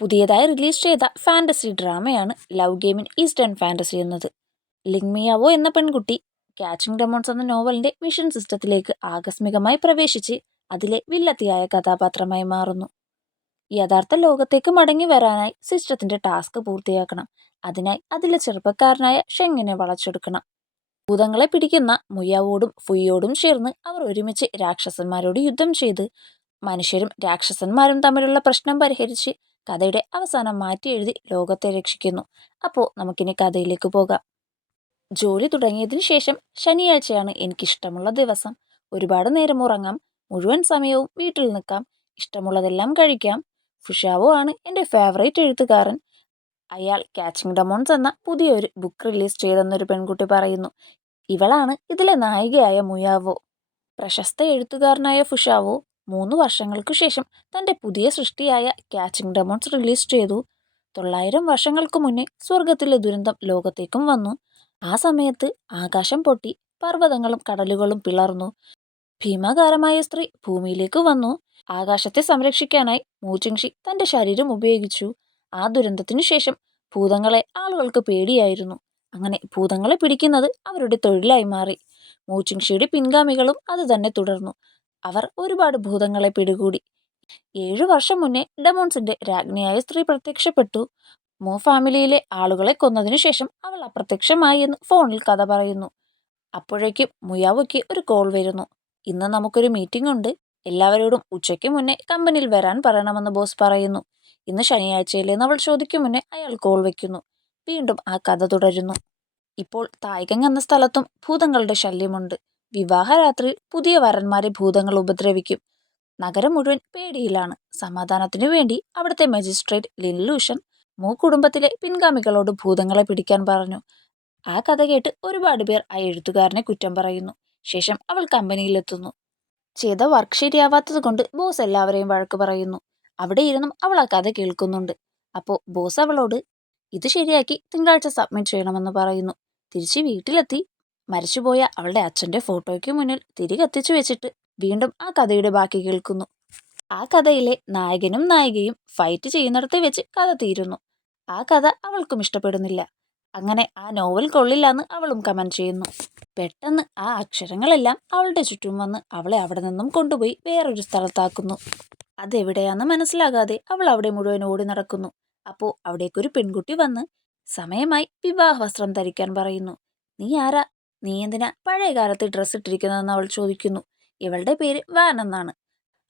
പുതിയതായി റിലീസ് ചെയ്ത ഫാന്റസി ഡ്രാമയാണ് love game in eastern fantasy എന്നത്. ലിങ് മിയാവോ എന്ന പെൺകുട്ടി ക്യാച്ചിങ് ഡെമോൺസ് എന്ന നോവലിന്റെ മിഷൻ സിസ്റ്റത്തിലേക്ക് ആകസ്മികമായി പ്രവേശിച്ച് അതിലെ വില്ലത്തിയായ കഥാപാത്രമായി മാറുന്നു. യഥാർത്ഥ ലോകത്തേക്ക് മടങ്ങി വരാനായി സിസ്റ്റത്തിന്റെ ടാസ്ക് പൂർത്തിയാക്കണം. അതിനായി അതിലെ ചെറുപ്പക്കാരനായ ഷെങ്ങിനെ വളച്ചെടുക്കണം. ഭൂതങ്ങളെ പിടിക്കുന്ന മുയാവോടും ഫുയോടും ചേർന്ന് അവർ ഒരുമിച്ച് രാക്ഷസന്മാരോട് യുദ്ധം ചെയ്ത് മനുഷ്യരും രാക്ഷസന്മാരും തമ്മിലുള്ള പ്രശ്നം പരിഹരിച്ച് കഥയുടെ അവസാനം മാറ്റി എഴുതി ലോകത്തെ രക്ഷിക്കുന്നു. അപ്പോൾ നമുക്കിനി കഥയിലേക്ക് പോകാം. ജോലി തുടങ്ങിയതിനു ശേഷം ശനിയാഴ്ചയാണ് എനിക്കിഷ്ടമുള്ള ദിവസം. ഒരുപാട് നേരം ഉറങ്ങാം, മുഴുവൻ സമയവും വീട്ടിൽ നിൽക്കാം, ഇഷ്ടമുള്ളതെല്ലാം കഴിക്കാം. ഫുഷാവോ ആണ് എൻ്റെ ഫേവറേറ്റ് എഴുത്തുകാരൻ. അയാൾ ക്യാച്ചിങ് ഡെമോൺസ് എന്ന പുതിയൊരു ബുക്ക് റിലീസ് ചെയ്തെന്നൊരു പെൺകുട്ടി പറയുന്നു. ഇവളാണ് ഇതിലെ നായികയായ മുയാവോ. പ്രശസ്ത എഴുത്തുകാരനായ ഫുഷാവോ 3 വർഷങ്ങൾക്കു ശേഷം തൻ്റെ പുതിയ സൃഷ്ടിയായ ക്യാച്ചിങ് ഡെമോൺസ് റിലീസ് ചെയ്തു. 900 വർഷങ്ങൾക്ക് മുന്നേ സ്വർഗത്തിലെ ദുരന്തം ലോകത്തേക്കും വന്നു. ആ സമയത്ത് ആകാശം പൊട്ടി, പർവ്വതങ്ങളും കടലുകളും പിളർന്നു. ഭീമാകാരമായ സ്ത്രീ ഭൂമിയിലേക്ക് വന്നു. ആകാശത്തെ സംരക്ഷിക്കാനായി മൂചിങ്ഷി തൻ്റെ ശരീരം ഉപയോഗിച്ചു. ആ ദുരന്തത്തിനു ശേഷം ഭൂതങ്ങളെ ആളുകൾക്ക് പേടിയായിരുന്നു. അങ്ങനെ ഭൂതങ്ങളെ പിടിക്കുന്നത് അവരുടെ തൊഴിലായി മാറി. മൂചിങ്ഷിയുടെ പിൻഗാമികളും അത് തന്നെ തുടർന്നു. അവർ ഒരുപാട് ഭൂതങ്ങളെ പിടികൂടി. 7 വർഷം മുന്നേ ഡെമോൺസിന്റെ രാജ്ഞിയായ സ്ത്രീ പ്രത്യക്ഷപ്പെട്ടു. മോ ഫാമിലിയിലെ ആളുകളെ കൊന്നതിനു ശേഷം അവൾ അപ്രത്യക്ഷമായി എന്ന് ഫോണിൽ കഥ പറയുന്നു. അപ്പോഴേക്കും മുയാവോയ്ക്ക് ഒരു കോൾ വരുന്നു. ഇന്ന് നമുക്കൊരു മീറ്റിംഗ് ഉണ്ട്, എല്ലാവരോടും ഉച്ചയ്ക്ക് മുന്നേ കമ്പനിയിൽ വരാൻ പറയണമെന്ന് ബോസ് പറയുന്നു. ഇന്ന് ശനിയാഴ്ചയിലെന്ന് അവൾ ചോദിക്കും മുന്നേ അയാൾ കോൾ വയ്ക്കുന്നു. വീണ്ടും ആ കഥ തുടരുന്നു. ഇപ്പോൾ തായ്കങ് എന്ന സ്ഥലത്തും ഭൂതങ്ങളുടെ ശല്യമുണ്ട്. വിവാഹരാത്രിയിൽ പുതിയ വരന്മാരെ ഭൂതങ്ങൾ ഉപദ്രവിക്കും. നഗരം മുഴുവൻ പേടിയിലാണ്. സമാധാനത്തിനു വേണ്ടി അവിടുത്തെ മജിസ്ട്രേറ്റ് ലിൻലൂഷൻ മൂ കുടുംബത്തിലെ പിൻഗാമികളോട് ഭൂതങ്ങളെ പിടിക്കാൻ പറഞ്ഞു. ആ കഥ കേട്ട് ഒരുപാട് പേർ ആ എഴുത്തുകാരനെ കുറ്റം പറയുന്നു. ശേഷം അവൾ കമ്പനിയിലെത്തുന്നു. ചെയ്ത വർക്ക് ശരിയാവാത്തത് കൊണ്ട് ബോസ് എല്ലാവരെയും വഴക്ക് പറയുന്നു. അവിടെ ഇരുന്നും അവൾ ആ കഥ കേൾക്കുന്നുണ്ട്. അപ്പോൾ ബോസ് അവളോട് ഇത് ശരിയാക്കി തിങ്കളാഴ്ച സബ്മിറ്റ് ചെയ്യണമെന്ന് പറയുന്നു. തിരിച്ച് വീട്ടിലെത്തി മരിച്ചുപോയ അവളുടെ അച്ഛൻ്റെ ഫോട്ടോയ്ക്ക് മുന്നിൽ തിരി കത്തിച്ചു വെച്ചിട്ട് വീണ്ടും ആ കഥയുടെ ബാക്കി കേൾക്കുന്നു. ആ കഥയിലെ നായകനും നായികയും ഫൈറ്റ് ചെയ്യുന്നിടത്ത് വെച്ച് കഥ തീരുന്നു. ആ കഥ അവൾക്കും ഇഷ്ടപ്പെടുന്നില്ല. അങ്ങനെ ആ നോവൽ കൊള്ളില്ലാന്ന് അവളും കമന്റ് ചെയ്യുന്നു. പെട്ടെന്ന് ആ അക്ഷരങ്ങളെല്ലാം അവളുടെ ചുറ്റും വന്ന് അവളെ അവിടെ നിന്നും കൊണ്ടുപോയി വേറൊരു സ്ഥലത്താക്കുന്നു. അതെവിടെയാന്ന് മനസ്സിലാകാതെ അവൾ അവിടെ മുഴുവൻ ഓടി നടക്കുന്നു. അപ്പോൾ അവിടേക്കൊരു പെൺകുട്ടി വന്ന് സമയമായി വിവാഹ വസ്ത്രം ധരിക്കാൻ പറയുന്നു. നീ ആരാ? നീ എന്തിനാ പഴയ കാലത്തെ ഡ്രസ്സ് ഇട്ടിരിക്കുന്നതെന്ന് അവൾ ചോദിക്കുന്നു. ഇവളുടെ പേര് വാൻ എന്നാണ്.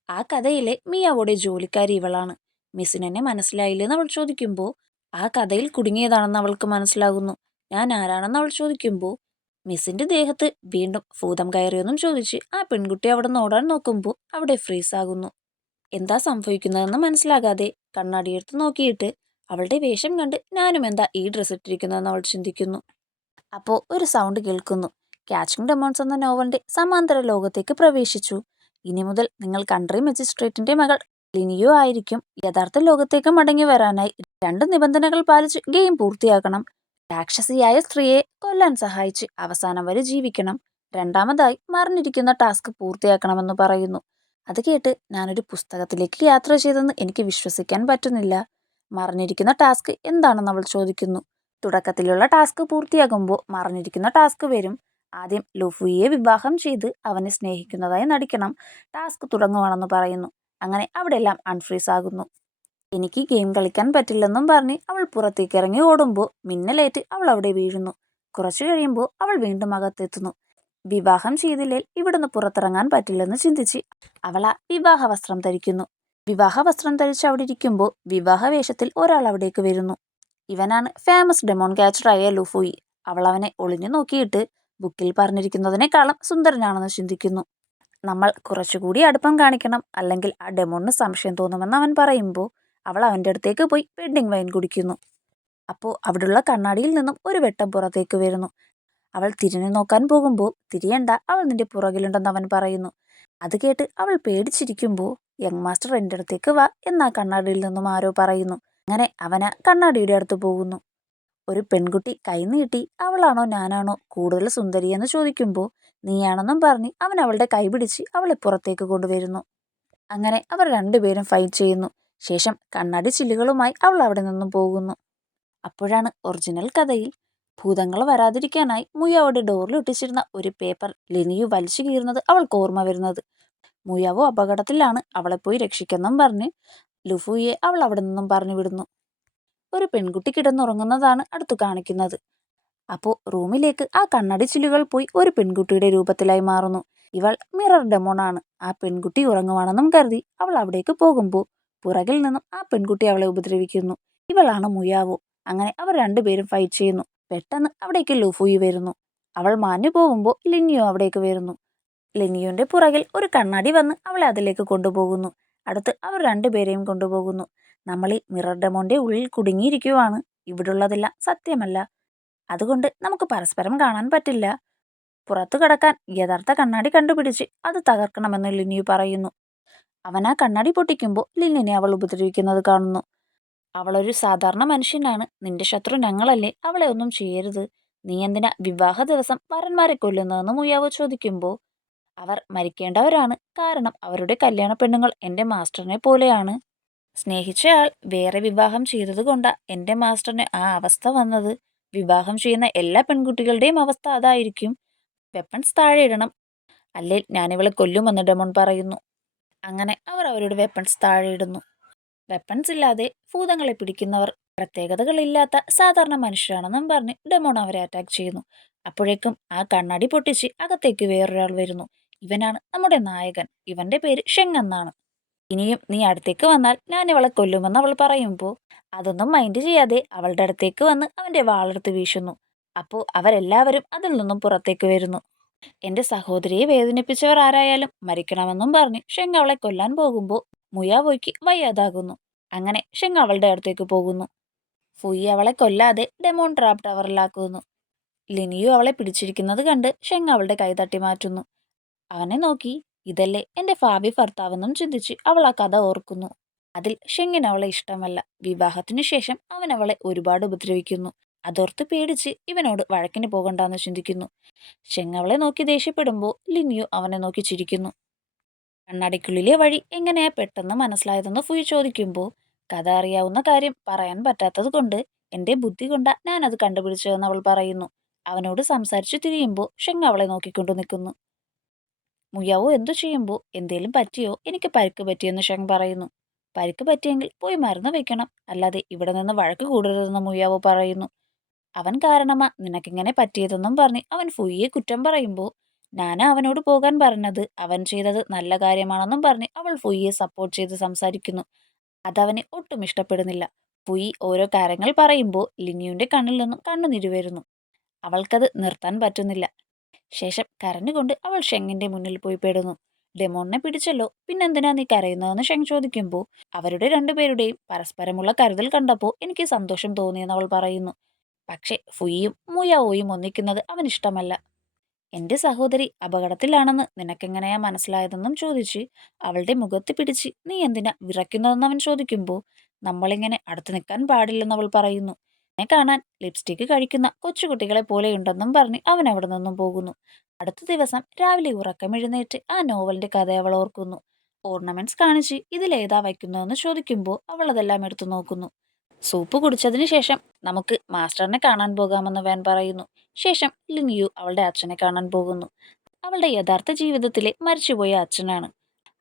ആ കഥയിലെ മിയാവോടെ ജോലിക്കാരി ഇവളാണ്. മിസ്സിന് എന്നെ മനസ്സിലായില്ലെന്ന് അവൾ ചോദിക്കുമ്പോൾ ആ കഥയിൽ കുടുങ്ങിയതാണെന്ന് അവൾക്ക് മനസ്സിലാകുന്നു. ഞാൻ ആരാണെന്ന് അവൾ ചോദിക്കുമ്പോൾ മിസ്സിന്റെ ദേഹത്ത് വീണ്ടും ഭൂതം കയറിയൊന്നും ചോദിച്ച് ആ പെൺകുട്ടി അവിടെ നിന്ന് ഓടാൻ നോക്കുമ്പോൾ അവിടെ ഫ്രീസ് ആകുന്നു. എന്താ സംഭവിക്കുന്നതെന്ന് മനസ്സിലാകാതെ കണ്ണാടിയെടുത്ത് നോക്കിയിട്ട് അവളുടെ വേഷം കണ്ട് ഞാനും എന്താ ഈ ഡ്രസ്സ് ഇട്ടിരിക്കുന്നതെന്ന് അവൾ ചിന്തിക്കുന്നു. അപ്പോൾ ഒരു സൗണ്ട് കേൾക്കുന്നു. ക്യാച്ചിങ് ഡെമോൺസ് എന്ന നോവലിന്റെ സമാന്തര ലോകത്തേക്ക് പ്രവേശിച്ചു. ഇനി മുതൽ നിങ്ങൾ കൺട്രി മജിസ്ട്രേറ്റിന്റെ മകൾ ലിനിയോ ആയിരിക്കും. യഥാർത്ഥ ലോകത്തേക്ക് മടങ്ങി വരാനായി 2 നിബന്ധനകൾ പാലിച്ച് ഗെയിം പൂർത്തിയാക്കണം. രാക്ഷസിയായ സ്ത്രീയെ കൊല്ലാൻ സഹായിച്ച് അവസാനം വരെ ജീവിക്കണം. രണ്ടാമതായി മറിഞ്ഞിരിക്കുന്ന ടാസ്ക് പൂർത്തിയാക്കണമെന്ന് പറയുന്നു. അത് കേട്ട് ഞാനൊരു പുസ്തകത്തിലേക്ക് യാത്ര ചെയ്തെന്ന് എനിക്ക് വിശ്വസിക്കാൻ പറ്റുന്നില്ല. മറിഞ്ഞിരിക്കുന്ന ടാസ്ക് എന്താണെന്ന് അവൾ ചോദിക്കുന്നു. തുടക്കത്തിലുള്ള ടാസ്ക് പൂർത്തിയാകുമ്പോൾ മറിഞ്ഞിരിക്കുന്ന ടാസ്ക് വരും. ആദ്യം ലുഫുയിയെ വിവാഹം ചെയ്ത് അവനെ സ്നേഹിക്കുന്നതായി നടിക്കണം. ടാസ്ക് തുടങ്ങുവാണെന്ന് പറയുന്നു. അങ്ങനെ അവിടെയെല്ലാം അൺഫ്രീസ് ആകുന്നു. എനിക്ക് ഗെയിം കളിക്കാൻ പറ്റില്ലെന്നും പറഞ്ഞ് അവൾ പുറത്തേക്ക് ഇറങ്ങി ഓടുമ്പോൾ മിന്നലേറ്റ് അവൾ അവിടെ വീഴുന്നു. കുറച്ചു കഴിയുമ്പോൾ അവൾ വീണ്ടും അകത്തെത്തുന്നു. വിവാഹം ചെയ്തില്ലേൽ ഇവിടുന്ന് പുറത്തിറങ്ങാൻ പറ്റില്ലെന്ന് ചിന്തിച്ച് അവൾ ആ വിവാഹ വസ്ത്രം ധരിക്കുന്നു. വിവാഹ വസ്ത്രം ധരിച്ച് അവിടെ ഇരിക്കുമ്പോൾ വിവാഹ വേഷത്തിൽ ഒരാൾ അവിടേക്ക് വരുന്നു. ഇവനാണ് ഫേമസ് ഡെമോൺ ക്യാച്ചറായ ലുഫുയി. അവൾ അവനെ ഒളിഞ്ഞു നോക്കിയിട്ട് ബുക്കിൽ പറഞ്ഞിരിക്കുന്നതിനേക്കാളും സുന്ദരനാണെന്ന് ചിന്തിക്കുന്നു. നമ്മൾ കുറച്ചുകൂടി അടുപ്പം കാണിക്കണം, അല്ലെങ്കിൽ ആ ഡെമോണിന് സംശയം തോന്നുമെന്ന് അവൻ പറയുമ്പോൾ അവൾ അവൻ്റെ അടുത്തേക്ക് പോയി വെഡ്ഡിംഗ് വൈൻ കുടിക്കുന്നു. അപ്പോൾ അവിടെയുള്ള കണ്ണാടിയിൽ നിന്നും ഒരു വെട്ടം പുറത്തേക്ക് വരുന്നു. അവൾ തിരിഞ്ഞു നോക്കാൻ പോകുമ്പോൾ തിരിയണ്ട, അവൾ നിന്റെ പുറകിലുണ്ടെന്ന് അവൻ പറയുന്നു. അത് കേട്ട് അവൾ പേടിച്ചിരിക്കുമ്പോൾ യങ് മാസ്റ്റർ എൻ്റെ അടുത്തേക്ക് വാ എന്നാ കണ്ണാടിയിൽ നിന്നും ആരോ പറയുന്നു. അങ്ങനെ അവന് കണ്ണാടിയുടെ അടുത്ത് പോകുന്നു. ഒരു പെൺകുട്ടി കൈ നീട്ടി അവളാണോ ഞാനാണോ കൂടുതൽ സുന്ദരിയെന്ന് ചോദിക്കുമ്പോൾ നീയാണെന്നും പറഞ്ഞ് അവൻ അവളുടെ കൈ പിടിച്ച് അവളെ പുറത്തേക്ക് കൊണ്ടുവരുന്നു. അങ്ങനെ അവർ രണ്ടുപേരും ഫൈറ്റ് ചെയ്യുന്നു. ശേഷം കണ്ണാടി ചില്ലുകളുമായി അവൾ അവിടെ നിന്നും പോകുന്നു. അപ്പോഴാണ് ഒറിജിനൽ കഥയിൽ ഭൂതങ്ങൾ വരാതിരിക്കാനായി മുയാവോയുടെ ഡോറിൽ ഒട്ടിച്ചിരുന്ന ഒരു പേപ്പർ ലിനിയു വലിച്ചു കീറുന്നത് അവൾക്ക് ഓർമ്മ വരുന്നത്. മുയാവോ അപകടത്തിലാണ്, അവളെ പോയി രക്ഷിക്കെന്നും പറഞ്ഞ് ലുഫുയെ അവൾ അവിടെ നിന്നും പറഞ്ഞു വിടുന്നു. ഒരു പെൺകുട്ടി കിടന്നുറങ്ങുന്നതാണ് അടുത്തു കാണിക്കുന്നത്. അപ്പോൾ റൂമിലേക്ക് ആ കണ്ണാടി ചില്ലുകൾ പോയി ഒരു പെൺകുട്ടിയുടെ രൂപത്തിലായി മാറുന്നു. ഇവൾ മിറർ ഡെമോണാണ്. ആ പെൺകുട്ടി ഉറങ്ങുവാണെന്നും കരുതി അവൾ അവിടേക്ക് പോകുമ്പോൾ പുറകിൽ നിന്നും ആ പെൺകുട്ടി അവളെ ഉപദ്രവിക്കുന്നു. ഇവളാണ് മുയാവോ. അങ്ങനെ അവർ രണ്ടുപേരും ഫൈറ്റ് ചെയ്യുന്നു. പെട്ടെന്ന് അവിടേക്ക് ലുഫുയി വരുന്നു. അവൾ മാഞ്ഞു പോകുമ്പോൾ ലിനിയോ അവിടേക്ക് വരുന്നു. ലിനിയോന്റെ പുറകിൽ ഒരു കണ്ണാടി വന്ന് അവളെ അതിലേക്ക് കൊണ്ടുപോകുന്നു. അടുത്ത് അവർ രണ്ടുപേരെയും കൊണ്ടുപോകുന്നു. നമ്മൾ ഈ മിറർ ഡെമോന്റെ ഉള്ളിൽ കുടുങ്ങിയിരിക്കുവാണ്. ഇവിടുള്ളതെല്ലാം സത്യമല്ല. അതുകൊണ്ട് നമുക്ക് പരസ്പരം കാണാൻ പറ്റില്ല. പുറത്തു കടക്കാൻ യഥാർത്ഥ കണ്ണാടി കണ്ടുപിടിച്ച് അത് തകർക്കണമെന്ന് ലിനിയു പറയുന്നു. അവൻ ആ കണ്ണാടി പൊട്ടിക്കുമ്പോൾ ലിന്നിനെ അവൾ ഉപദ്രവിക്കുന്നത് കാണുന്നു. അവളൊരു സാധാരണ മനുഷ്യനാണ്. നിന്റെ ശത്രു ഞങ്ങളല്ലേ, അവളെ ഒന്നും ചെയ്യരുത്. നീ എന്തിനാ വിവാഹ ദിവസം വരന്മാരെ കൊല്ലുന്നതെന്ന് മുയാവോ ചോദിക്കുമ്പോൾ അവർ മരിക്കേണ്ടവരാണ്. കാരണം അവരുടെ കല്യാണ പെണ്ണുങ്ങൾ എൻ്റെ മാസ്റ്ററിനെ പോലെയാണ്. സ്നേഹിച്ചയാൾ വേറെ വിവാഹം ചെയ്തതുകൊണ്ടാ എൻ്റെ മാസ്റ്ററിന് ആ അവസ്ഥ വന്നത്. വിവാഹം ചെയ്യുന്ന എല്ലാ പെൺകുട്ടികളുടെയും അവസ്ഥ അതായിരിക്കും. വെപ്പൺസ് താഴെ ഇടണം, അല്ലേ ഞാനിവളെ കൊല്ലുമെന്ന് ഡെമോൺ പറയുന്നു. അങ്ങനെ അവർ അവരുടെ വെപ്പൺസ് താഴെ ഇടുന്നു. വെപ്പൺസ് ഇല്ലാതെ ഭൂതങ്ങളെ പിടിക്കുന്നവർ പ്രത്യേകതകളില്ലാത്ത സാധാരണ മനുഷ്യരാണെന്നും പറഞ്ഞ് ഡെമോൺ അവരെ അറ്റാക്ക് ചെയ്യുന്നു. അപ്പോഴേക്കും ആ കണ്ണാടി പൊട്ടിച്ച് അകത്തേക്ക് വേറൊരാൾ വരുന്നു. ഇവനാണ് നമ്മുടെ നായകൻ. ഇവന്റെ പേര് ഷെങ് എന്നാണ്. ഇനിയും നീ അടുത്തേക്ക് വന്നാൽ ഞാൻ ഇവളെ കൊല്ലുമെന്ന് അവൾ പറയുമ്പോൾ അതൊന്നും മൈൻഡ് ചെയ്യാതെ അവളുടെ അടുത്തേക്ക് വന്ന് അവന്റെ വാളെടുത്ത് വീശുന്നു. അപ്പോൾ അവരെല്ലാവരും അതിൽ നിന്നും പുറത്തേക്ക് വരുന്നു. എന്റെ സഹോദരിയെ വേദനിപ്പിച്ചവർ ആരായാലും മരിക്കണമെന്നും പറഞ്ഞ് ഷെങ് അവളെ കൊല്ലാൻ പോകുമ്പോൾ മുയാവോയ്ക്ക് വയ്യാതാകുന്നു. അങ്ങനെ ഷെങ് അവളുടെ അടുത്തേക്ക് പോകുന്നു. ഫുയി അവളെ കൊല്ലാതെ ഡെമോൺ ട്രാപ്പ് ടവറിലാക്കുന്നു. ലിനിയു അവളെ പിടിച്ചിരിക്കുന്നത് കണ്ട് ഷെങ് അവളുടെ കൈ തട്ടി മാറ്റുന്നു. അവനെ നോക്കി ഇതല്ലേ എന്റെ ഭാവി ഭർത്താവെന്നും ചിന്തിച്ച് അവൾ ആ കഥ ഓർക്കുന്നു. അതിൽ ഷെങ്ങിന് അവളെ ഇഷ്ടമല്ല. വിവാഹത്തിനു ശേഷം അവൻ അവളെ ഒരുപാട് ഉപദ്രവിക്കുന്നു. അതോർത്ത് പേടിച്ച് ഇവനോട് വഴക്കിന് പോകണ്ടെന്ന് ചിന്തിക്കുന്നു. ഷെങ് അവളെ നോക്കി ദേഷ്യപ്പെടുമ്പോൾ ലിനിയു അവനെ നോക്കി ചിരിക്കുന്നു. കണ്ണാടിക്കുള്ളിലെ വഴി എങ്ങനെയാ പെട്ടെന്ന് മനസ്സിലായതെന്ന് ഫുയി ചോദിക്കുമ്പോൾ കഥ അറിയാവുന്ന കാര്യം പറയാൻ പറ്റാത്തത് കൊണ്ട് എന്റെ ബുദ്ധി കൊണ്ടാ ഞാനത് കണ്ടുപിടിച്ചതെന്ന് അവൾ പറയുന്നു. അവനോട് സംസാരിച്ചു തിരിയുമ്പോൾ ഷെങ് അവളെ നോക്കിക്കൊണ്ടു നിൽക്കുന്നു. മുയാവോ എന്തു ചെയ്യുമ്പോൾ എന്തേലും പറ്റിയോ, എനിക്ക് പരിക്ക് പറ്റിയെന്ന് ഷെങ് പറയുന്നു. പരിക്ക് പറ്റിയെങ്കിൽ പോയി മരുന്ന് വെക്കണം, അല്ലാതെ ഇവിടെ നിന്ന് വഴക്ക് കൂടരുതെന്ന് മുയാവോ പറയുന്നു. അവൻ കാരണമാ നിനക്കിങ്ങനെ പറ്റിയതെന്നും പറഞ്ഞ് അവൻ ഫുയിയെ കുറ്റം പറയുമ്പോൾ ഞാനാ അവനോട് പോകാൻ പറഞ്ഞത്, അവൻ ചെയ്തത് നല്ല കാര്യമാണെന്നും പറഞ്ഞ് അവൾ ഫുയിയെ സപ്പോർട്ട് ചെയ്ത് സംസാരിക്കുന്നു. അതവന് ഒട്ടും ഇഷ്ടപ്പെടുന്നില്ല. ഫുയി ഓരോ കാര്യങ്ങൾ പറയുമ്പോൾ ലിനിയുന്റെ കണ്ണിൽ നിന്നും കണ്ണുനീര് വരുന്നു. അവൾക്കത് നിർത്താൻ പറ്റുന്നില്ല. ശേഷം കരഞ്ഞുകൊണ്ട് അവൾ ഷെങ്ങിന്റെ മുന്നിൽ പോയി പെടുന്നു. ഡെമോണിനെ പിടിച്ചല്ലോ, പിന്നെന്തിനാ നീ കരയുന്നതെന്ന് ഷെങ് ചോദിക്കുമ്പോൾ അവരുടെ രണ്ടുപേരുടെയും പരസ്പരമുള്ള കരുതൽ കണ്ടപ്പോൾ എനിക്ക് സന്തോഷം തോന്നിയെന്ന് അവൾ പറയുന്നു. പക്ഷെ ഫുയിയും മുയാവോയും ഒന്നിക്കുന്നത് അവനിഷ്ടമല്ല. എന്റെ സഹോദരി അപകടത്തിലാണെന്ന് നിനക്കെങ്ങനെയാ മനസ്സിലായതെന്നും ചോദിച്ച് അവളുടെ മുഖത്ത് പിടിച്ച് നീ എന്തിനാ വിറയ്ക്കുന്നതെന്ന് അവൻ ചോദിക്കുമ്പോൾ നമ്മളിങ്ങനെ അടുത്ത് നിൽക്കാൻ പാടില്ലെന്ന് അവൾ പറയുന്നു. എന്നെ കാണാൻ ലിപ്സ്റ്റിക്ക് കഴിക്കുന്ന കൊച്ചുകുട്ടികളെ പോലെയുണ്ടെന്നും പറഞ്ഞ് അവൻ അവിടെ നിന്നും പോകുന്നു. അടുത്ത ദിവസം രാവിലെ ഉറക്കമെഴുന്നേറ്റ് ആ നോവലിന്റെ കഥ അവൾ ഓർക്കുന്നു. ഓർണമെന്റ്സ് കാണിച്ച് ഇതിലേതാ വയ്ക്കുന്നതെന്ന് ചോദിക്കുമ്പോൾ അവൾ അതെല്ലാം എടുത്തു നോക്കുന്നു. സൂപ്പ് കുടിച്ചതിന് ശേഷം നമുക്ക് മാസ്റ്ററിനെ കാണാൻ പോകാമെന്ന് വാൻ പറയുന്നു. ശേഷം ലിനിയു അവളുടെ അച്ഛനെ കാണാൻ പോകുന്നു. അവളുടെ യഥാർത്ഥ ജീവിതത്തിലെ മരിച്ചുപോയ അച്ഛനാണ്.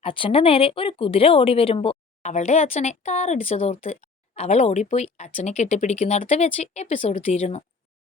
അച്ഛന്റെ നേരെ ഒരു കുതിര ഓടി വരുമ്പോൾ അവളുടെ അച്ഛനെ കാറിടിച്ചതോർത്ത് അവൾ ഓടിപ്പോയി അച്ഛനെ കെട്ടിപ്പിടിക്കുന്നിടത്ത് വെച്ച് എപ്പിസോഡ് തീരുന്നു.